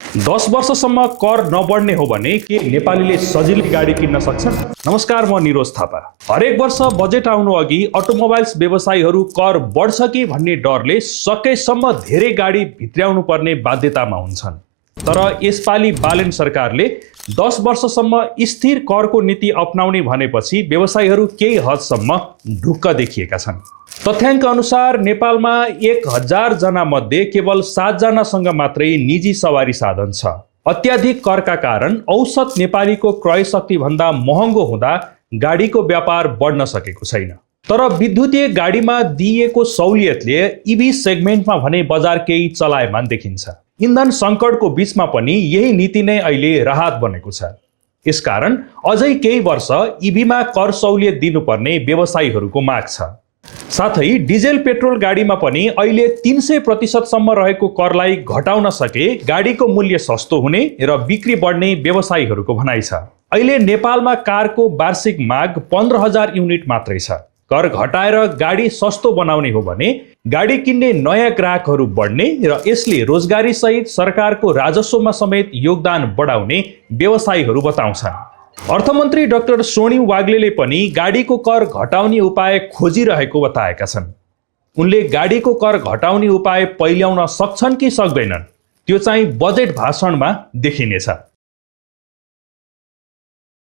10 वर्षसम्म कर नबढ्ने हो भने के नेपालीले सजिलै गाडी किन्न सक्छन्? नमस्कार, म निरोज थापा। हरेक वर्ष बजेट आउनु अघि अटोमोबाइल्स व्यवसायीहरू कर बढ्छ कि भन्ने डरले सकेसम्म धेरै गाडी भित्र्याउनु पर्ने बाध्यतामा हुन्छन्। तर यसपालि बालेन सरकारले 10 वर्षसम्म स्थिर करको नीति अपनाउने भनेपछि व्यवसायीहरू केही हदसम्म ढुक्क देखिएका छन्। तथ्याङ्क अनुसार नेपालमा 1000 जना मध्ये केवल 7 जनासँग मात्रै निजी सवारी साधन छ। अत्याधिक करका कारण औसत नेपालीको क्रय शक्ति भन्दा महँगो हुँदा गाडीको व्यापार बढ्न सकेको छैन। तर विद्युतीय गाडीमा दिइएको सहुलियतले इभी सेगमेन्टमा भने बजार केही चलायमान देखिन्छ। इन्धन सङ्कटको बीचमा पनि यही नीति नै अहिले राहत बनेको छ। यसकारण अझै केही वर्ष इभीमा कर सहुलियत दिनुपर्ने व्यवसायीहरूको माग छ। साथै डिजेल पेट्रोल गाडीमा पनि अहिले 300% सम्म रहेको करलाई घटाउन सके गाडीको मूल्य सस्तो हुने र बिक्री बढ्ने व्यवसायीहरूको भनाइ छ। अहिले नेपालमा कारको वार्षिक माग 15,000 युनिट मात्रै छ। कर घटाएर गाडी सस्तो बनाउने हो भने गाडी किन्ने नयाँ ग्राहकहरू बढ्ने र यसले रोजगारी सहित सरकारको राजस्वमा समेत योगदान बढाउने व्यवसायीहरू बताउँछन्। अर्थमन्त्री डाक्टर सोनिम वाग्लेले पनि गाडीको कर घटाउने उपाय खोजिरहेको बताएका छन्। उनले गाडीको कर घटाउने उपाय पहिल्याउन सक्छन् कि सक्दैनन् त्यो चाहिँ बजेट भाषणमा देखिनेछ।